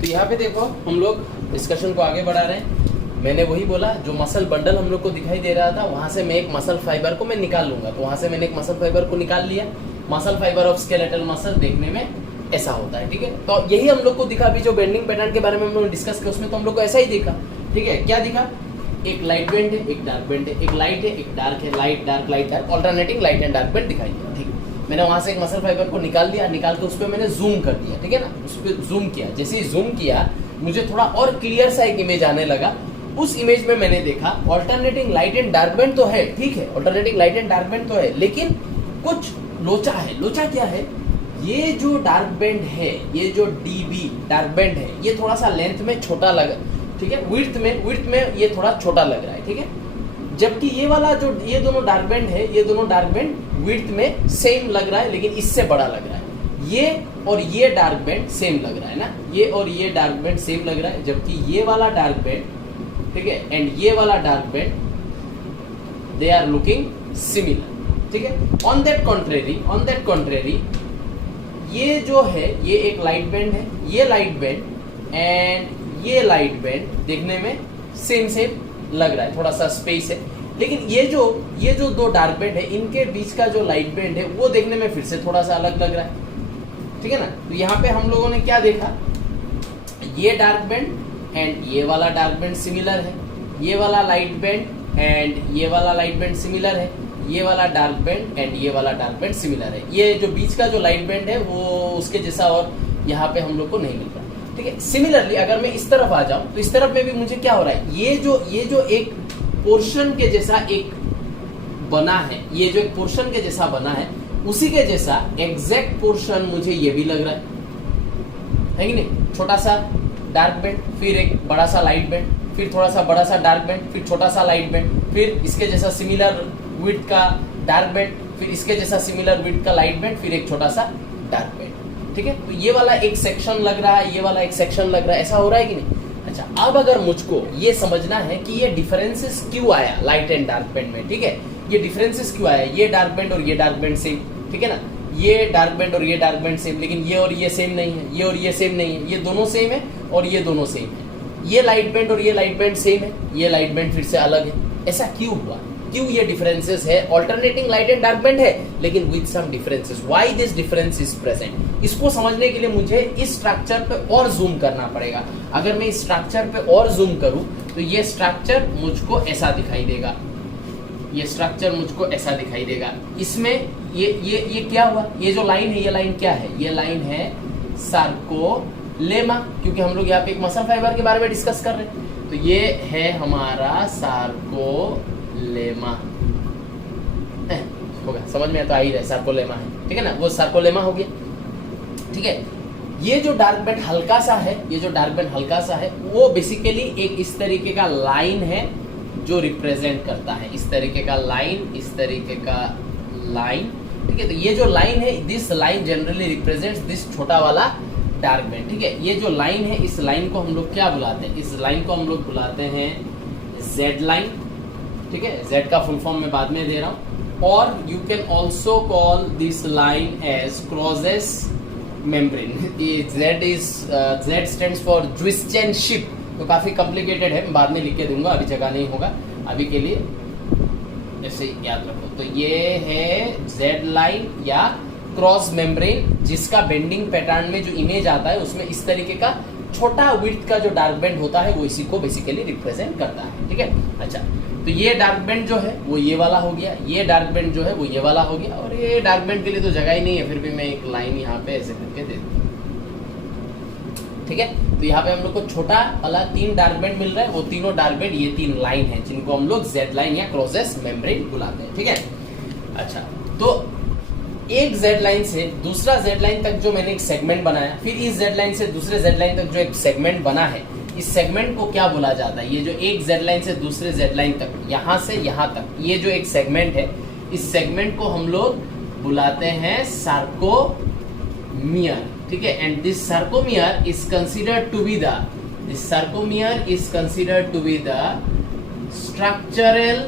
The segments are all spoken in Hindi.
तो यहाँ पे देखो हम लोग डिस्कशन को आगे बढ़ा रहे हैं। मैंने वही बोला, जो मसल बंडल हम लोग को दिखाई दे रहा था वहां से मैं एक मसल फाइबर को मैं निकाल लूंगा। तो वहां से मैंने एक मसल फाइबर को निकाल लिया। Muscle fibre of skeletal muscle देखने में ऐसा होता है, ठीक है। तो यही हम लोग को दिखा। अभी जो बेंडिंग पैटर्न के बारे में हम लोग डिस्कस किया उसमें तो हम लोग को ऐसा ही दिखा, ठीक है। क्या दिखा? एक लाइट बेंड है, एक डार्क बेंड है, एक लाइट है, एक डार्क है, light dark, alternating light and dark bend दिखाई दिया, ठीक है। मैंने वहां से एक मसल फाइबर को निकाल दिया, निकाल के उस पर मैंने जूम कर दिया, ठीक है ना। उस पर जूम किया, जैसे ही जूम किया मुझे थोड़ा और क्लियर सा एक इमेज आने लगा। उस इमेज में मैंने देखा alternating light and dark bend तो है, ठीक है, alternating light and dark bend तो है, लेकिन कुछ लोचा है। लोचा क्या है? ये जो डार्क बेंड है, ये जो डीबी डार्क बेंड है, ये थोड़ा सा लेंथ में छोटा लगा, ठीक है। विड्थ में ये थोड़ा छोटा लग रहा है, ठीक है। जबकि ये वाला जो ये दोनों डार्क बेंड है, ये दोनों डार्क बेंड विड्थ में सेम लग रहा है, लेकिन इससे बड़ा लग रहा है। ये और ये डार्क बेंड सेम लग रहा है ना, ये और ये डार्क बेंड सेम लग रहा है। जबकि ये वाला डार्क बेंड, ठीक है, एंड ये वाला dark band, they are looking similar, ठीक है। ऑन दैट कॉन्ट्रेरी ये जो है, ये एक लाइट बेंड है, ये लाइट बेंड एंड ये लाइट बेंड देखने में सेम लग रहा है, थोड़ा सा स्पेस है। लेकिन ये जो दो डार्क बेंड है, इनके बीच का जो लाइट बेंड है वो देखने में फिर से थोड़ा सा अलग लग रहा है, ठीक है ना। तो यहाँ पे हम लोगों ने क्या देखा? ये डार्क बेंड एंड ये वाला डार्क बेंड सिमिलर है, ये वाला लाइट बेंड एंड ये वाला लाइट बेंड सिमिलर है, ये वाला डार्क बेंड एंड ये वाला डार्क बेंड सिमिलर है। ये जो बीच का जो लाइट बेंड है वो उसके जैसा और यहाँ पे हम लोग को नहीं मिल रहा, ठीक है। सिमिलरली अगर मैं इस तरफ आ जाऊं तो इस तरफ में भी मुझे क्या हो रहा है? ये जो एक पोर्शन के जैसा एक बना है, ये जो एक पोर्शन के जैसा बना है, उसी के जैसा एग्जैक्ट पोर्शन मुझे ये भी लग रहा है कि नहीं। छोटा सा डार्क बेंड, फिर एक बड़ा सा लाइट बेंड, फिर थोड़ा सा बड़ा सा डार्क बेंड, फिर छोटा सा लाइट बेंड, फिर इसके जैसा सिमिलर विड्थ का डार्क बेंड, फिर इसके जैसा सिमिलर विड्थ का लाइट बेंड, फिर एक छोटा सा डार्क बेंड, ठीक है। तो ये वाला एक सेक्शन लग रहा है, ये वाला एक सेक्शन लग रहा है, ऐसा हो रहा है कि नहीं? अच्छा, अब अगर मुझको ये समझना है कि ये डिफरेंसेस क्यों आया लाइट एंड डार्क बेंड में, ठीक है, ये डिफरेंसेस क्यों आया, ये डार्क बेंड और ये डार्क बेंड सेम, ठीक है ना, ये डार्क बेंड और ये डार्क बेंड सेम, लेकिन ये और ये सेम नहीं है, ये और ये सेम नहीं है, ये दोनों सेम है और ये दोनों सेम है, ये लाइट बेंड और ये लाइट बेंड सेम है, ये लाइट बेंड फिर से अलग है। ऐसा क्यों हुआ? क्यों ये डिफरेंसेस है? Alternating light and dark band है लेकिन with some differences. Why this difference is present? इसको समझने के लिए मुझे इस स्ट्रक्चर पे और जूम करना पड़ेगा। अगर मैं इस स्ट्रक्चर पे और जूम करूं तो ये स्ट्रक्चर मुझको ऐसा दिखाई देगा, ये स्ट्रक्चर मुझको ऐसा दिखाई देगा। इसमें ये क्या हुआ? ये जो लाइन है, ये लाइन क्या है? ये लाइन है सार्कोलेमा, क्योंकि हम लोग यहाँ पे एक मसल फाइबर के बारे में डिस्कस कर रहे हैं। तो ये है हमारा सार्कोलेमा, होगा समझ में तो आ ही रहा है, सार्कोलेमा है, ठीक है ना, वो सार्कोलेमा हो गया, ठीक है। ये जो डार्क बेंड हल्का सा है, ये जो डार्क बेंड हल्का सा है, वो बेसिकली एक इस तरीके का लाइन है जो रिप्रेजेंट करता है, इस तरीके का लाइन, इस तरीके का लाइन, ठीक है। तो ये जो लाइन है, this line generally represents this छोटा वाला डार्क बेंड, ठीक है। ये जो लाइन है, इस लाइन को हम लोग क्या बुलाते हैं? इस लाइन को हम लोग बुलाते हैं जेड लाइन, ठीक है। जेड का फुल फॉर्म मैं बाद में दे रहा हूं। और you can also call this line as Krause's membrane. Z stands for ज्विस्चेन शिप, तो काफी कॉम्प्लिकेटेड है, मैं बाद में लिख के दूंगा, अभी जगह नहीं होगा, अभी के लिए ऐसे याद रखो। तो ये है जेड लाइन या क्रॉस मेम्ब्रेन, जिसका बेंडिंग पैटर्न में जो इमेज आता है उसमें इस तरीके का छोटा विड्थ का जो डार्क बेंड होता है वो इसी को बेसिकली रिप्रेजेंट करता है, ठीक है। अच्छा, तो ये डार्क बेंड जो है वो ये वाला हो गया, ये डार्क बेंड जो है वो ये वाला हो गया, और ये डार्क बेंड के लिए तो जगह ही नहीं है, फिर भी मैं एक लाइन यहाँ पे ऐसे करके दे दूँ, ठीक है। तो यहाँ पे हम लोग को छोटा वाला 3 डार्क बेंड मिल रहा है, वो तीनों डार्क बेंड ये 3 लाइन है जिनको हम लोग जेड लाइन या क्रोजेस मेम्ब्रेन बुलाते हैं, ठीक है। अच्छा, तो एक जेड लाइन से दूसरा जेड लाइन तक जो मैंने एक सेगमेंट बनाया, फिर इस जेड लाइन से दूसरे जेड लाइन तक जो एक सेगमेंट बना है, इस सेगमेंट को क्या बोला जाता है? ये जो एक जेड लाइन से दूसरे जेड लाइन तक, यहां से यहां तक, ये जो एक सेगमेंट है, इस सेगमेंट को हम लोग बुलाते हैं सार्कोमियर, ठीक है। And this sarcomere is considered to be the structural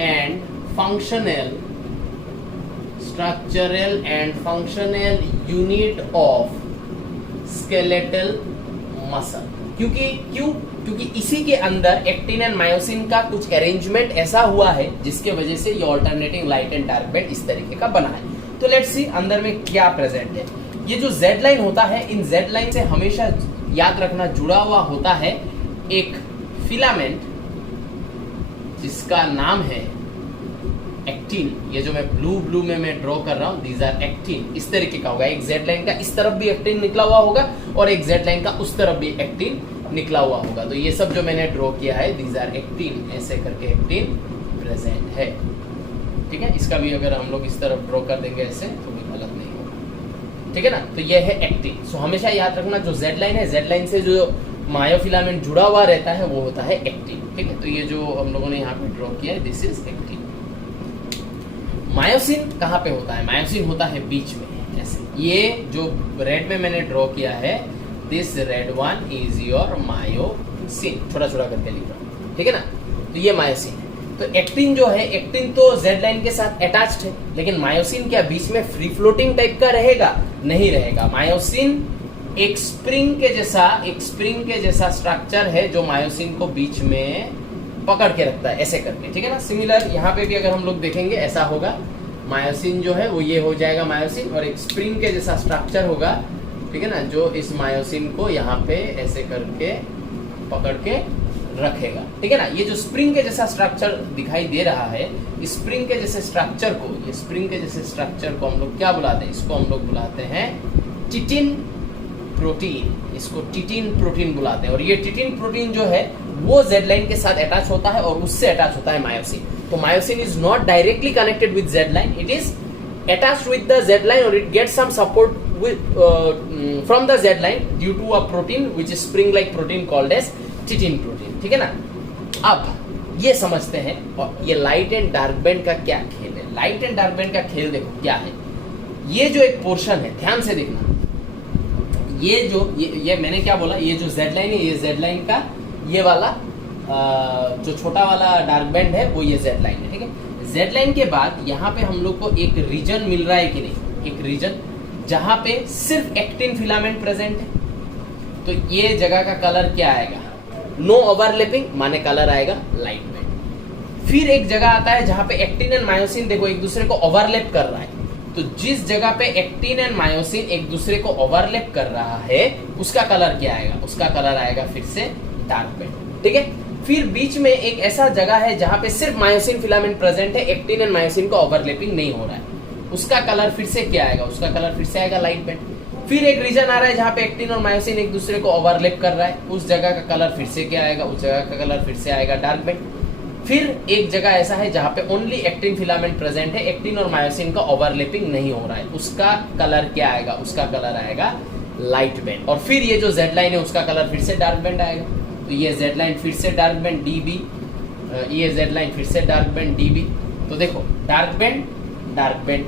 and functional unit of skeletal muscle. क्योंकि इसी के अंदर एक्टिन एंड मायोसिन का कुछ अरेंजमेंट ऐसा हुआ है जिसके वजह से ये alternating light and dark band इस तरीके का बना है। तो लेट्स सी अंदर में क्या प्रेजेंट है। ये जो जेड लाइन होता है, इन जेड लाइन से हमेशा याद रखना जुड़ा हुआ होता है एक फिलामेंट जिसका नाम है एक्टिन। ये जो मैं ब्लू में मैं ड्रॉ कर रहा हूं, दीज आर एक्टिन। इस तरीके का होगा, एक जेड लाइन का इस तरफ भी एक्टिन निकला हुआ होगा और एक जेड लाइन का उस तरफ भी एक्टिन निकला हुआ होगा। तो ये सब जो मैंने ड्रॉ किया है, दीज आर एक्टिन, ऐसे करके एक्टिन प्रेजेंट है। ठीक है, इसका भी अगर हम लोग इस तरफ ड्रॉ कर देंगे ऐसे तो भी गलत नहीं होगा। ठीक है ना, तो ये है एक्टिन। सो हमेशा याद रखना जो जेड लाइन है, जेड लाइन से जो मायोफिलामेंट जुड़ा हुआ रहता है वो होता है एक्टिन। ठीक है, तो ये जो हम लोगों ने यहाँ पे ड्रॉ किया है, दिस इज एक्टिन। मायोसिन कहाँ पे होता है? मायोसिन होता है बीच में ऐसे। ये जो रेड में मैंने ड्रॉ किया है, this red one is your myosin, छोटा छोटा करके लिख रहा हूँ। ठीक है ना, तो ये मायोसिन है। तो एक्टिन जो है, एक्टिन तो जेड लाइन के साथ अटैच्ड है, लेकिन मायोसिन क्या बीच में फ्री फ्लोटिंग टाइप का रहेगा? नहीं रहेगा। मायोसिन एक स्प्रिंग के जैसा स्ट्रक्चर है जो मायोसिन को बीच में पकड़ के रखता है ऐसे करके। ठीक है ना, सिमिलर यहाँ पे भी अगर हम लोग देखेंगे ऐसा होगा। मायोसिन जो है वो ये हो जाएगा मायोसिन, और एक स्प्रिंग के जैसा स्ट्रक्चर होगा। ठीक है ना, जो इस मायोसिन को यहाँ पे ऐसे करके पकड़ के रखेगा। ठीक है ना, ये जो स्प्रिंग के जैसा स्ट्रक्चर दिखाई दे रहा है, स्प्रिंग के जैसे स्ट्रक्चर को, ये स्प्रिंग के जैसे स्ट्रक्चर को हम लोग क्या बुलाते हैं? इसको हम लोग बुलाते हैं टिटिन प्रोटीन। इसको टिटिन प्रोटीन बुलाते हैं। और ये टिटिन प्रोटीन जो है वो जेड लाइन के साथ अटैच होता है और उससे अटैच होता है मायोसिन। तो myosin is not directly connected with Z line, it is attached with the Z line और it gets some support from the Z line due to a protein which is spring like protein called as titin protein. ठीक है ना, अब ये समझते हैं और ये लाइट एंड डार्क बैंड का क्या खेल है। लाइट एंड डार्क बैंड का खेल देखो क्या है। ये जो एक पोर्शन है, ध्यान से देखना, ये जो ये मैंने क्या बोला, ये जो जेड लाइन है, ये जेड लाइन का ये वाला जो छोटा वाला डार्क बैंड है वो ये जेड लाइन है। ठीक है, जेड लाइन के बाद यहाँ पे हम लोग को एक रीजन मिल रहा है कि नहीं? एक रीजन जहां पे सिर्फ एक्टिन फिलामेंट प्रेजेंट है। तो ये जगह का कलर क्या आएगा? नो ओवरलैपिंग, माने कलर आएगा लाइट बैंड। फिर एक जगह आता है जहां पे एक्टिन एंड मायोसिन देखो एक दूसरे को ओवरलैप कर रहा है। तो जिस जगह पे एक्टिन एंड मायोसिन एक दूसरे को ओवरलैप कर रहा है उसका कलर क्या आएगा? उसका कलर आएगा फिर से डार्क बैंड। ठीक है, फिर बीच में एक ऐसा जगह है जहां पे सिर्फ मायोसिन फिलामेंट प्रेजेंट है, एक्टिन एंड मायोसिन का ओवरलैपिंग नहीं हो रहा है, उसका कलर फिर से क्या आएगा? उसका कलर फिर से आएगा लाइट बैंड। फिर एक रीजन आ रहा है जहां पे एक्टिन और मायोसिन एक दूसरे को ओवरलैप कर रहा है, उस जगह का कलर फिर से क्या आएगा? उस जगह का कलर फिर से आएगा डार्क बैंड। फिर एक जगह ऐसा है जहां पे ओनली एक्टिन फिलामेंट प्रेजेंट है, एक्टिन और मायोसिन का ओवरलैपिंग नहीं हो रहा है, उसका कलर क्या आएगा? उसका कलर आएगा लाइट बैंड। और फिर ये जो जेड लाइन है उसका कलर फिर से डार्क बैंड आएगा। तो ये जेड लाइन फिर से डार्क बैंड डीबी, ये जेड लाइन फिर से डार्क बैंड डीबी। तो देखो डार्क बैंड,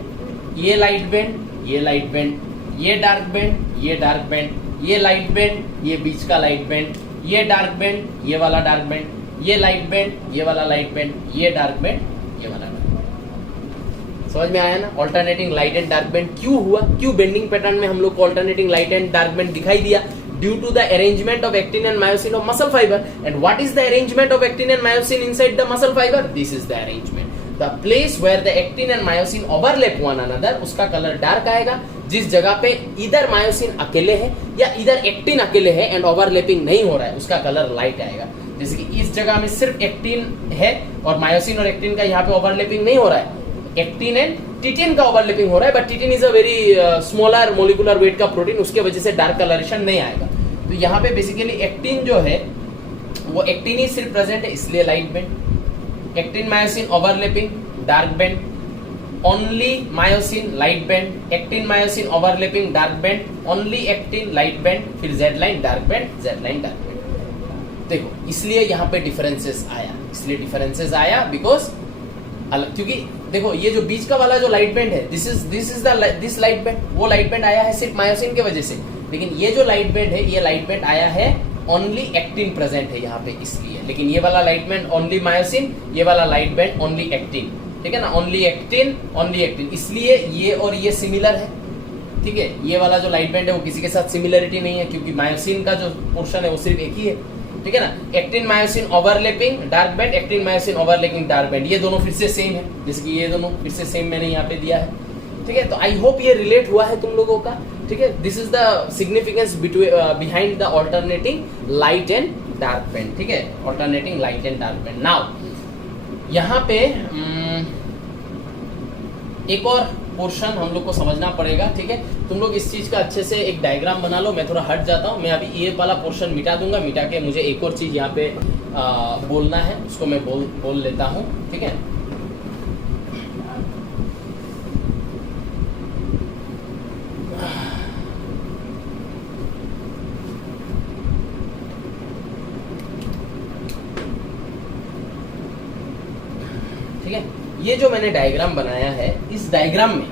ये लाइट बैंड, ये लाइट बैंड, ये डार्क बैंड, ये डार्क बैंड, ये लाइट बैंड, ये बीच का लाइट बैंड, ये डार्क बैंड, ये वाला डार्क बैंड, ये लाइट बैंड, ये वाला लाइट बैंड, ये डार्क बैंड, ये वाला डार्क बैंड। समझ में आया ना? Alternating light and dark band क्यों हुआ? क्यों बेंडिंग पैटर्न में हम लोग को alternating light and dark band दिखाई दिया? Due to the arrangement of actin and myosin of muscle fiber. And what is the arrangement of actin and myosin inside the muscle fiber? This is the arrangement. The place where the actin and myosin overlap one another, उसका कलर डार्क आएगा। जिस जगह पे इधर मायोसिन अकेले है या इधर एक्टिन अकेले है एंड ओवरलैपिंग नहीं हो रहा है, उसका कलर लाइट आएगा। जैसे कि इस जगह में सिर्फ एक्टिन है और मायोसिन और एक्टिन का यहाँ पे ओवरलैपिंग नहीं हो रहा है, एक्टिन एंड टिटिन का ओवरलैपिंग हो रहा है, but titin is a very smaller molecular weight का प्रोटीन, उसके वजह से डार्क कलरेशन नहीं आएगा। तो यहाँ पे बेसिकली एक्टिन जो है वो एक्टिन ही सिर्फ प्रेजेंट है इसलिए light band, actin myosin overlapping dark band, only myosin light band, actin myosin overlapping dark band, only actin light band, फिर Z line dark band, Z line dark band. देखो इसलिए यहाँ पे डिफरेंसेस आया, इसलिए डिफरेंसेस आया बिकॉज क्योंकि देखो ये जो बीच का वाला जो लाइट बैंड है, दिस लाइट बैंड, वो लाइट बैंड आया है सिर्फ मायोसिन के वजह से, लेकिन ये जो लाइट बैंड है, ये लाइट बैंड आया है ओनली एक्टिन प्रेजेंट है यहाँ पे इसलिए, लेकिन ये वाला लाइट बैंड ओनली मायोसिन, ये वाला लाइट बैंड ओनली एक्टिन। ठीक है ना, ओनली एक्टिन, इसलिए ये और ये सिमिलर है। ठीक है। ये वाला जो लाइट बैंड है वो किसी के साथ सिमिलरिटी नहीं है, क्योंकि मायोसिन का जो पोर्शन है वो सिर्फ एक ही है, ठीक है ना। Actin myosin overlapping dark band, actin myosin overlapping dark band, ये दोनों फिर से सेम है, जैसे कि ये दोनों फिर से सेम मैंने यहाँ पे दिया है, ठीक है। तो आई होप ये रिलेट हुआ है तुम लोगों का, ठीक है। This is the significance behind the alternating light and dark band, ठीक है, alternating light and dark band. Now यहाँ पे एक और पोर्शन हम लोग को समझना पड़ेगा, ठीक है। तुम लोग इस चीज का अच्छे से एक डायग्राम बना लो। मैं थोड़ा हट जाता हूँ, मैं अभी ये वाला पोर्शन मिटा दूंगा, मिटा के मुझे एक और चीज यहाँ पे बोलना है, उसको मैं बोल लेता हूँ, ठीक है। ठीक है, ये जो मैंने डायग्राम बनाया है, इस डायग्राम में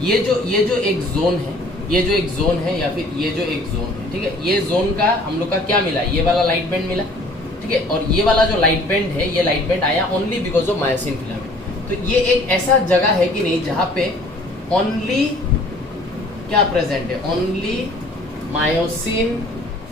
ये जो एक जोन है, ये जो एक जोन है या फिर ये जो एक जोन है, ठीक है, ये जोन का हम लोग का क्या मिला, ये वाला लाइट बैंड मिला, ठीक है। और ये वाला जो लाइट बैंड है, ये लाइट बैंड आया only because of myosin filament. तो ये एक ऐसा जगह है कि नहीं जहाँ पे ओनली क्या प्रेजेंट है, ओनली मायोसिन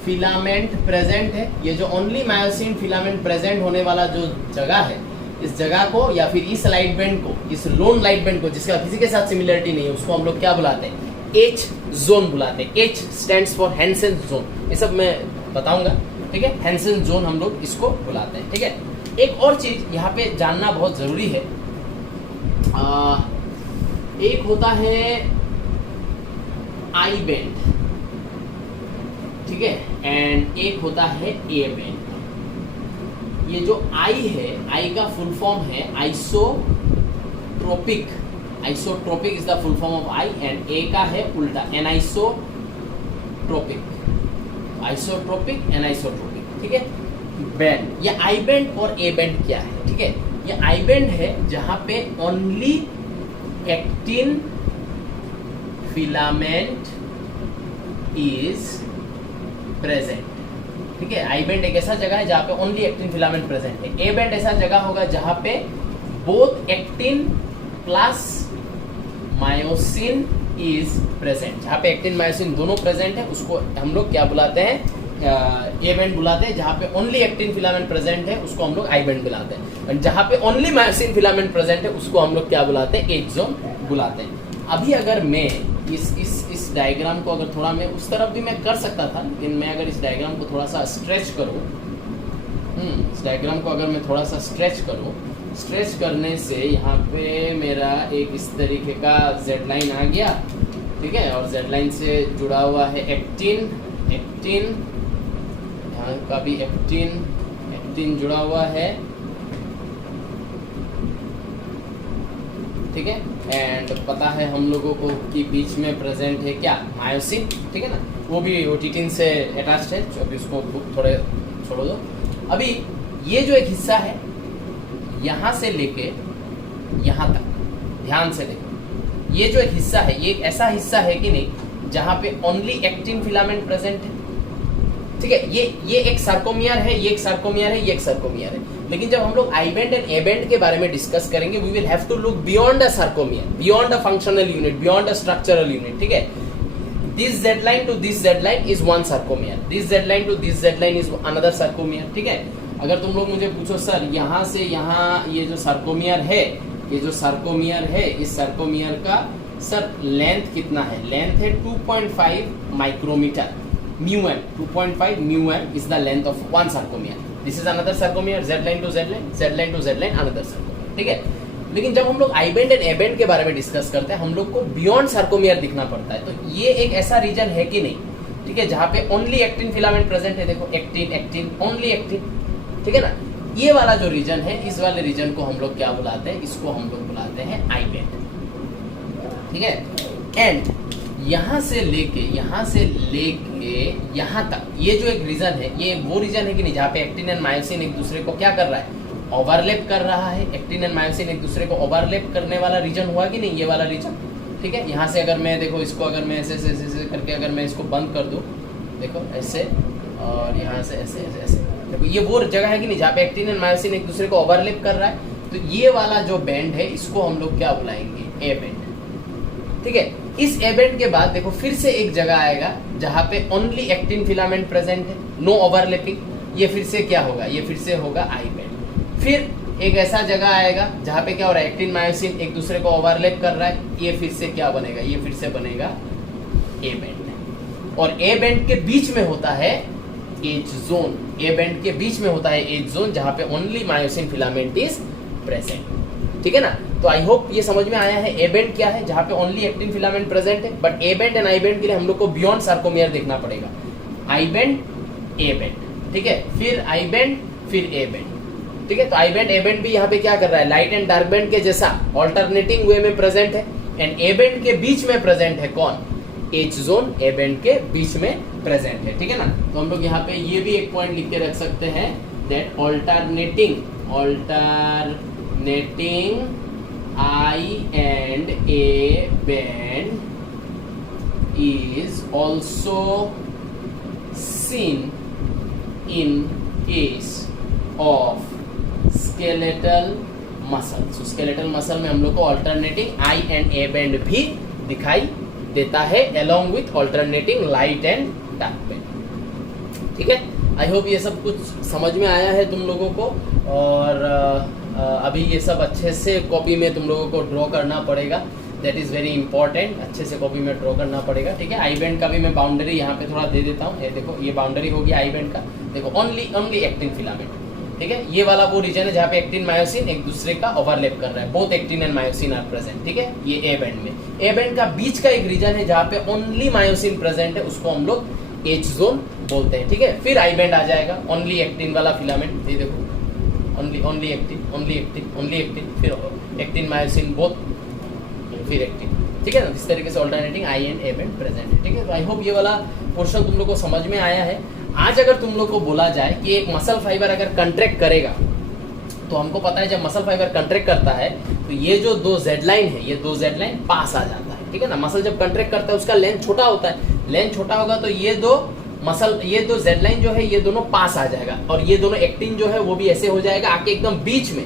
फिलामेंट प्रेजेंट है। ये जो ओनली मायोसिन फिलामेंट प्रेजेंट होने वाला जो जगह है, इस जगह को या फिर इस लाइट बैंड को, इस लोन लाइट बैंड को जिसका किसी के साथ सिमिलरिटी नहीं है, उसको हम लोग क्या बुलाते हैं, एच जोन बुलाते हैं। H stands for Hansen zone, ये सब मैं बताऊंगा, ठीक है। हैंसेन जोन हम लोग इसको बुलाते हैं, ठीक है। एक और चीज यहाँ पे जानना बहुत जरूरी है, एक होता है आई बैंड, ठीक है, एंड एक होता है ए बैंड। ये जो आई है, आई का फुल फॉर्म है isotropic, isotropic is the full form of I, and A का है उल्टा एनाइसोट्रोपिक, आइसोट्रोपिक एनाइसोट्रोपिक, ठीक है। बैंड, ये आई बैंड और ए बैंड क्या है, ठीक है। ये आई बैंड है जहां पे only actin filament is present, ठीक है। आई बैंड एक ऐसा जगह है जहाँ पे ओनली एक्टिन फिलामेंट प्रेजेंट है। ए बैंड ऐसा जगह होगा जहाँ पे both actin plus myosin is present, जहाँ पे एक्टिन मायोसिन दोनों प्रेजेंट है, उसको हम लोग क्या बुलाते हैं, ए बैंड बुलाते हैं। जहाँ पे ओनली एक्टिन फिलामेंट प्रेजेंट है उसको हम लोग आई बैंड बुलाते हैं, और जहाँ पे ओनली मायोसिन फिलामेंट प्रेजेंट है उसको हम लोग क्या बुलाते हैं, एच जोन बुलाते हैं। अभी अगर मैं इस डायग्राम को अगर थोड़ा, मैं उस तरफ भी मैं कर सकता था, लेकिन मैं अगर इस डायग्राम को थोड़ा सा स्ट्रेच करूँ, इस डायग्राम को अगर मैं थोड़ा सा स्ट्रेच करूँ, स्ट्रेच करने से यहाँ पे मेरा एक इस तरीके का जेड लाइन आ गया, ठीक है। और जेड लाइन से जुड़ा हुआ है एक्टिन, यहाँ का भी एक्टिन जुड़ा हुआ है, ठीक है। एंड पता है हम लोगों को कि बीच में प्रेजेंट है क्या, मायोसिन, ठीक है ना, वो भी ओटिटिन से अटैच्ड है। अभी उसको थोड़े छोड़ दो। अभी ये जो एक हिस्सा है, यहाँ से लेके यहाँ तक ध्यान से देखो, ये जो एक हिस्सा है, ये एक ऐसा हिस्सा है कि नहीं जहाँ पे ओनली एक्टिन फिलामेंट प्रेजेंट है, ठीक है। ये एक सार्कोमियर है, ये एक सार्कोमियर है, ये एक सार्कोमियर है। लेकिन जब हम लोग I band and A band के बारे में डिस्कस करेंगे, we will have to look beyond a sarcomere, beyond a functional unit, beyond a structural unit, ठीक है। This Z line to this Z line is one sarcomere, this Z line to this Z line is another sarcomere, ठीक है। अगर तुम लोग मुझे पूछो सर यहाँ से यहाँ ये जो सार्कोमियर है, ये जो सार्कोमियर है, इस सार्कोमियर का सर लेंथ कितना है, लेंथ है 2.5 micrometer, mu m, 2.5 mu m is the length of one sarcomere. This is another sarcomere, z line to z line, z line to z line, another sarcomere, ठीक है। लेकिन जब हम लोग I band and A band के बारे में डिस्कस करते हैं, हम लोग को बियॉन्ड सार्कोमियर दिखना पड़ता है। तो ये एक ऐसा रीजन है कि नहीं, ठीक है, जहाँ पे ओनली एक्टिन फिलामेंट प्रेजेंट है। देखो एक्टिन ओनली एक्टिन, ठीक है ना। ये वाला जो रीजन है, इस वाले रीजन को हम लोग क्या बुलाते हैं, इसको हम लोग बुलाते हैं आई बैंड, ठीक है। एंड यहाँ से लेके यहाँ तक ये जो एक रीजन है, ये वो रीजन है कि नहीं जहाँ पे एक्टिन एंड मायोसिन एक दूसरे को क्या कर रहा है, ओवरलैप कर रहा है। एक्टिन एंड मायोसिन एक दूसरे को ओवरलैप करने वाला रीजन हुआ कि नहीं, ये वाला रीजन, ठीक है। यहाँ से अगर मैं देखो इसको, अगर मैं ऐसे करके अगर मैं इसको बंद कर दूँ, देखो ऐसे, और यहाँ से ऐसे, देखो ये वो जगह है कि नहीं जहाँ पे एक्टिन एंड मायोसिन एक दूसरे को ओवरलैप कर रहा है। तो ये वाला जो बैंड है, इसको हम लोग क्या बुलाएंगे, ए बैंड, ठीक है। इस ए बैंड के बाद देखो फिर से एक जगह आएगा जहां पे ओनली एक्टिन फिलामेंट प्रेजेंट है, नो ओवरलैपिंग। ये फिर से क्या होगा, ये फिर से होगा आई बैंड। फिर एक ऐसा जगह आएगा जहां पे क्या हो रहा है, एक्टिन मायोसिन एक दूसरे को ओवरलैप कर रहा है, ये फिर से क्या बनेगा, ये फिर से बनेगा ए बैंड। और ए बैंड के बीच में होता है एज जोन, ए बैंड के बीच में होता है एज जोन जहां पे only myosin filament is present. ठीक है ना। तो आई होप ये समझ में आया है ए बैंड क्या है, जहां पे ओनली एक्टिन फिलामेंट प्रेजेंट है। But A band and I band के लिए हम लोग को बियॉन्ड सार्कोमियर देखना पड़ेगा। आई बैंड, ए बैंड, ठीक है, फिर आई बैंड, फिर ए बैंड। ठीक है, तो आई बैंड ए बैंड भी यहाँ पे क्या कर रहा है, लाइट एंड डार्क बैंड के जैसा ऑल्टरनेटिंग वे में प्रेजेंट है। एंड ए बैंड के बीच में प्रेजेंट है कौन, एच जोन ए बैंड के बीच में प्रेजेंट है। ठीक है ना। तो हम लोग यहाँ पे ये भी एक पॉइंट लिख के रख सकते हैं that alternating I and A band is also seen in case of skeletal muscle. So skeletal muscle में हम लोग को alternating I and A band भी दिखाई देता है along with alternating light and dark band. ठीक है, आई होप ये सब कुछ समझ में आया है तुम लोगों को। और अभी ये सब अच्छे से कॉपी में तुम लोगों को ड्रॉ करना पड़ेगा, दैट इज़ वेरी इंपॉर्टेंट। अच्छे से कॉपी में ड्रॉ करना पड़ेगा। ठीक है, आई बैंड का भी मैं बाउंड्री यहाँ पे थोड़ा दे देता हूँ। ये देखो, ये बाउंड्री होगी आई बैंड का। देखो ओनली एक्टिन फिलामेंट। ठीक है, ये वाला वो रीजन है जहाँ पे एक्टिन मायोसिन एक दूसरे का ओवरलैप कर रहा है, both actin and myosin are present. ठीक है, ये ए बैंड में। ए बैंड का बीच का एक रीजन है जहाँ पे ओनली मायोसिन प्रेजेंट है, उसको हम लोग एच जोन बोलते हैं। ठीक है, फिर आई बैंड आ जाएगा, ओनली एक्टिन वाला फिलामेंट। ये देखो, ओनली एक्टिन, फिर एक्टिन मायोसिन बोथ, फिर एक्टिन। ठीक है ना, इस तरीके से alternating I and A band present है। ठीक है, तो आई होप ये वाला पोर्शन तुम लोग को समझ में आया है। आज अगर तुम लोग को बोला जाए कि एक मसल फाइबर अगर कंट्रैक्ट करेगा, तो हमको पता है जब मसल फाइबर कंट्रैक्ट करता है तो ये जो दो जेड लाइन है, ये दो जेड लाइन पास आ जाता है। ठीक है ना, मसल जब कंट्रैक्ट करता है उसका लेंथ छोटा होता है, लेंथ छोटा होगा तो ये दो जेड लाइन जो है ये दोनों पास आ जाएगा। और ये दोनों एक्टिन जो है वो भी ऐसे हो जाएगा, आके एकदम बीच में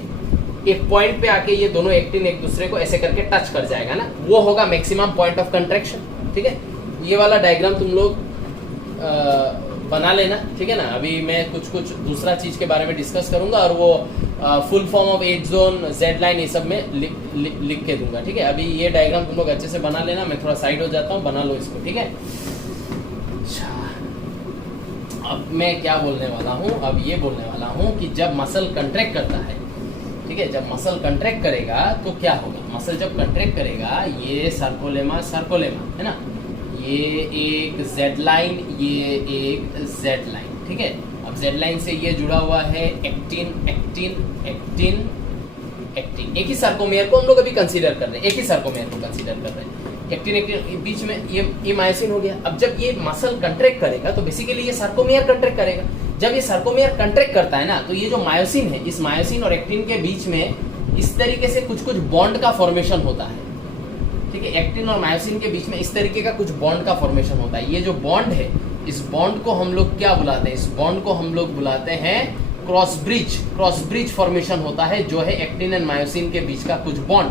एक पॉइंट पे आके ये दोनों एक्टिन एक दूसरे को ऐसे करके टच कर जाएगा ना, वो होगा मैक्सिमम पॉइंट ऑफ कंट्रैक्शन। ठीक है, ये वाला डायग्राम तुम लोग बना लेना। ठीक है ना, अभी मैं कुछ दूसरा चीज के बारे में डिस्कस करूंगा और वो full form of H zone, Z line, ये सब में लिख के दूंगा। ठीक है, अभी ये डायग्राम तुम लोग अच्छे से बना लेना। मैं थोड़ा साइड हो जाता हूँ, बना लो इसको। ठीक है, अब मैं क्या बोलने वाला हूँ, अब ये बोलने वाला हूँ कि जब मसल कंट्रैक्ट करता है, ठीक है, जब मसल कंट्रैक्ट करेगा तो क्या होगा, मसल जब कंट्रैक्ट करेगा, ये सर्कोलेमा है ना, ये एक जेड लाइन, ये एक जेड लाइन। ठीक है, अब जेड लाइन से ये जुड़ा हुआ है एक्टिन। एक ही सर्कोमेयर को हम लोग अभी कंसीडर कर रहे हैं, एक ही सर्कोमेयर को कंसीडर कर रहे हैं। एक्टिन बीच में ये मायोसिन हो गया। अब जब ये मसल कंट्रैक्ट करेगा तो बेसिकली ये सर्कोमेयर कंट्रैक्ट करेगा। जब ये सर्कोमेयर कंट्रैक्ट करता है ना, तो ये जो मायोसिन है, इस मायोसिन और एक्टिन के बीच में इस तरीके से कुछ बॉन्ड का फॉर्मेशन होता है। ठीक है, एक्टिन और मायोसिन के बीच में इस तरीके का कुछ बॉन्ड का फॉर्मेशन होता है। ये जो बॉन्ड है, इस बॉन्ड को हम लोग क्या बुलाते हैं, इस बॉन्ड को हम लोग बुलाते हैं क्रॉस ब्रिज फॉर्मेशन होता है, जो है एक्टिन एंड मायोसिन के बीच का कुछ बॉन्ड।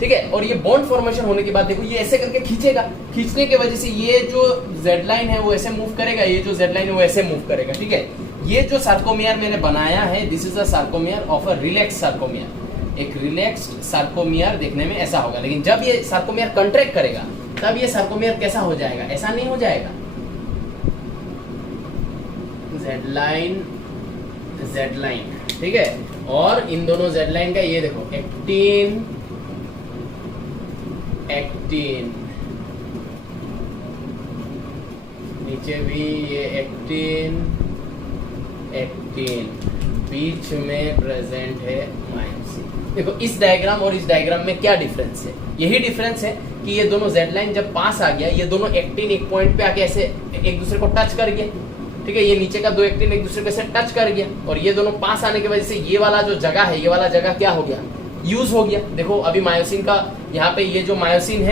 ठीक है, और ये बॉन्ड फॉर्मेशन होने के बाद देखो ये ऐसे करके खींचेगा, खींचने की वजह से ये जो जेड लाइन है वो ऐसे मूव करेगा, ये जो जेड लाइन है वो ऐसे मूव करेगा। ठीक है, ये जो सार्कोमियर मैंने बनाया है, this is a sarcomere of a relax sarcomere. एक रिलैक्स्ड सार्कोमियर देखने में ऐसा होगा, लेकिन जब ये सार्कोमियर कंट्रैक्ट करेगा तब ये सार्कोमियर कैसा हो जाएगा, ऐसा नहीं हो जाएगा, जेड लाइन। ठीक है, और इन दोनों जेड लाइन का ये देखो एक्टिन, नीचे भी ये एक्टिन, बीच में प्रेजेंट है मायोसिन। देखो इस डायग्राम और इस डायग्राम में क्या डिफरेंस है, यही डिफरेंस है कि ये दोनों जेड लाइन जब पास आ गया, ये दोनों एक्टिन एक पॉइंट पे आके ऐसे एक दूसरे को टच कर गया। ठीक है, ये नीचे का दो एक्टिन एक दूसरे को ऐसे टच कर गया, और ये दोनों पास आने की वजह से ये वाला जो जगह है, ये वाला जगह क्या हो गया, यूज हो गया। देखो अभी मायोसिन का यहाँ पे ये जो मायोसिन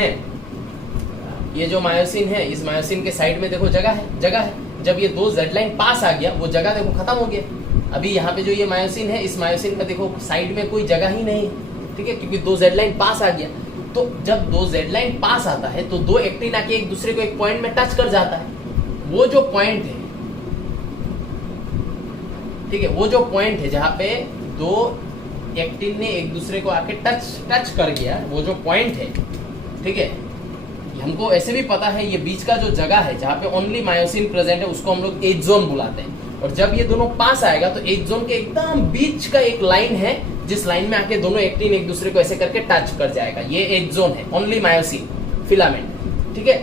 है, इस मायोसिन के साइड में देखो जगह है। जब ये दो जेड लाइन पास आ गया, वो जगह देखो खत्म हो गया। अभी यहाँ पे जो ये मायोसिन है, इस मायोसिन का देखो साइड में कोई जगह ही नहीं है। ठीक है, क्योंकि दो जेड लाइन पास आ गया। तो जब दो जेड लाइन पास आता है तो दो एक्टिन आके एक दूसरे को एक पॉइंट में टच कर जाता है। वो जो पॉइंट है, ठीक है, वो जो पॉइंट है जहां पे दो एक्टिन ने एक दूसरे को आके टच कर गया, वो जो पॉइंट है, ठीक है, हमको ऐसे भी पता है ये बीच का जो जगह है जहां पे ओनली मायोसिन प्रेजेंट है उसको हम लोग एज जोन बुलाते हैं। और जब ये दोनों पास आएगा तो एज जोन के एकदम बीच का एक लाइन है जिस लाइन में आके दोनों एक्टिन एक दूसरे को ऐसे करके टच कर जाएगा, ये एज जोन है, ओनली मायोसिन फिलामेंट, ठीक है।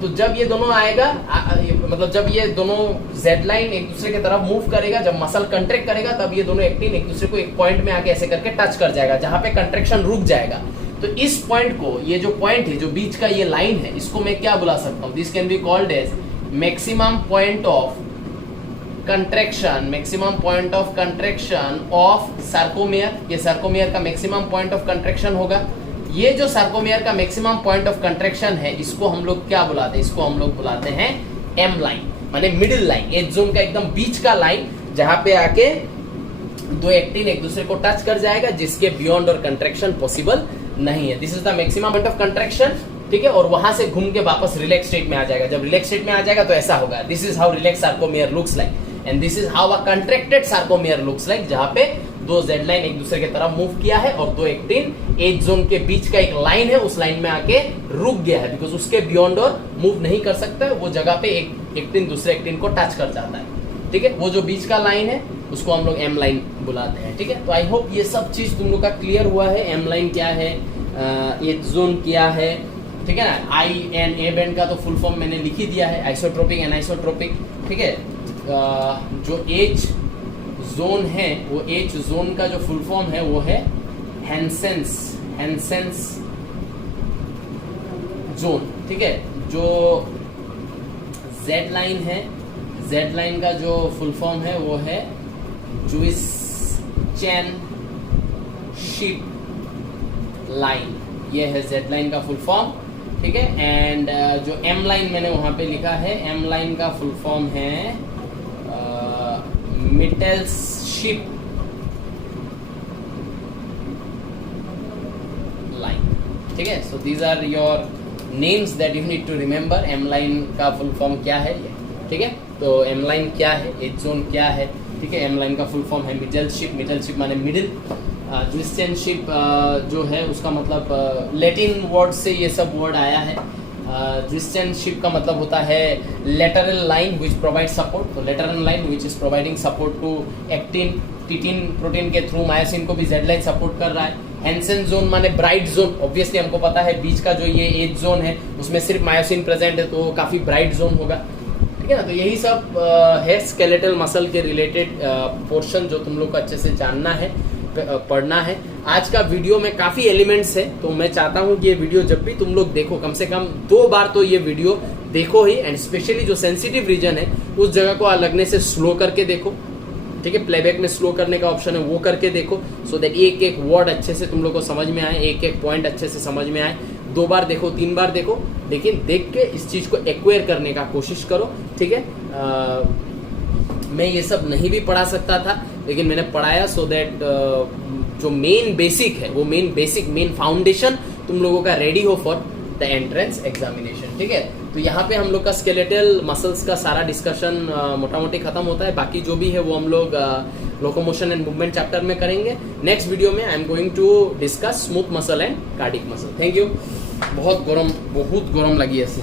तो जब ये दोनों आएगा, मतलब जब ये दोनों जेड लाइन एक दूसरे की तरफ मूव करेगा, जब मसल कंट्रैक्ट करेगा, तब ये दोनों एक्टिन एक दूसरे को एक पॉइंट में आके ऐसे करके टच कर जाएगा जहां पे कंट्रैक्शन रुक जाएगा। तो इस पॉइंट को, ये जो पॉइंट है, जो बीच का ये लाइन है, इसको मैं क्या बुला सकता हूं? This can be called as maximum point of contraction, maximum point of contraction of sarcomere. ये सार्कोमियर का मैक्सिमम पॉइंट ऑफ कंट्रैक्शन होगा। ये जो सार्कोमियर का मैक्सिमम पॉइंट ऑफ कंट्रैक्शन है, इसको हम लोग क्या बुलाते हैं? इसको हम लोग बुलाते हैं एम लाइन, माने मिडिल लाइन, एज जोन का एकदम बीच का लाइन जहां पे आके दो एक्टिन एक दूसरे को टच कर जाएगा, जिसके बियॉन्ड और कंट्रैक्शन पॉसिबल नहीं है। This is the maximum point of contraction, ठीक है। और वहां से घूम के वापस रिलैक्स स्टेट में आ जाएगा। जब रिलैक्स स्टेट में आ जाएगा तो ऐसा होगा, this is how relax sarcomere looks like, and this is how a contracted sarcomere looks like, जहां पे दो जेड लाइन एक दूसरे की तरफ मूव किया है और दो एक्टिन एज जोन के बीच का एक लाइन है, उस लाइन में आके रुक गया है, बिकॉज उसके बियॉन्ड और मूव नहीं कर सकता है, वो जगह पे एक एक्टिन दूसरे एक्टिन को टच कर जाता है, ठीक है। वो जो बीच का लाइन है उसको हम लोग एम लाइन बुलाते हैं, ठीक है। तो आई होप ये सब चीज तुम लोग का क्लियर हुआ है। एम लाइन क्या है, एज जोन क्या है, ठीक है ना। आई एंड ए बैंड का तो फुल फॉर्म मैंने लिख ही दिया है, आइसोट्रोपिक, एनाइसोट्रोपिक, ठीक है। जो एज जोन है, वो एज जोन का जो फुल फॉर्म है वो है हैंसेंस जोन, ठीक है। जो जेड लाइन है, जेड लाइन का जो फुल फॉर्म है वो है जुइस-चैन शिप लाइन, ये है जेड लाइन का फुल फॉर्म, ठीक है। एंड जो एम लाइन मैंने वहां पे लिखा है, एम लाइन का फुल फॉर्म है मिटेल्शिप लाइन, ठीक है। So these are your names that you need to remember. M line का फुल फॉर्म क्या है ये, ठीक है। तो एम लाइन क्या है, एज जोन क्या है, ठीक है। एम लाइन का फुल फॉर्म है मिटेल्शिप, मिटेल्शिप माने मिडिल। जुइस-चैन जो है उसका मतलब लैटिन वर्ड से ये सब वर्ड आया है। जुइस-चैन का मतलब होता है lateral line which provide support, तो lateral line which is providing support to actin, titin protein के थ्रू मायोसिन को भी जेड लाइन सपोर्ट कर रहा है। हैंसेन जोन माने ब्राइट जोन, ऑब्वियसली हमको पता है बीच का जो ये एज जोन है उसमें सिर्फ मायोसिन प्रेजेंट है, तो काफी ब्राइट जोन होगा, ठीक है ना। तो यही सब है स्केलेटल मसल के रिलेटेड पोर्शन जो तुम लोग को अच्छे से जानना है, पढ़ना है। आज का वीडियो में काफी एलिमेंट्स है, तो मैं चाहता हूं कि ये वीडियो जब भी तुम लोग देखो, कम से कम 2 बार तो ये वीडियो देखो ही, एंड स्पेशली जो सेंसिटिव रीजन है उस जगह को लगने से स्लो करके देखो, ठीक है। प्लेबैक में स्लो करने का ऑप्शन है, वो करके देखो, सो दैट एक एक वर्ड अच्छे से तुम लोग को समझ में आए, एक एक पॉइंट अच्छे से समझ में आए। 2 बार देखो, 3 बार देखो, लेकिन देख के इस चीज को एक्वायर करने का कोशिश करो, ठीक है। मैं ये सब नहीं भी पढ़ा सकता था, लेकिन मैंने पढ़ाया सो दैट जो मेन बेसिक है, वो मेन फाउंडेशन तुम लोगों का रेडी हो फॉर द एंट्रेंस एग्जामिनेशन, ठीक है। तो यहाँ पे हम लोग का स्केलेटल मसल्स का सारा डिस्कशन मोटा मोटी खत्म होता है। बाकी जो भी है वो हम लोग लोकोमोशन एंड मूवमेंट चैप्टर में करेंगे। नेक्स्ट वीडियो में I am going to discuss smooth muscle and cardiac muscle. Thank you. बहुत गरम लगी ऐसे।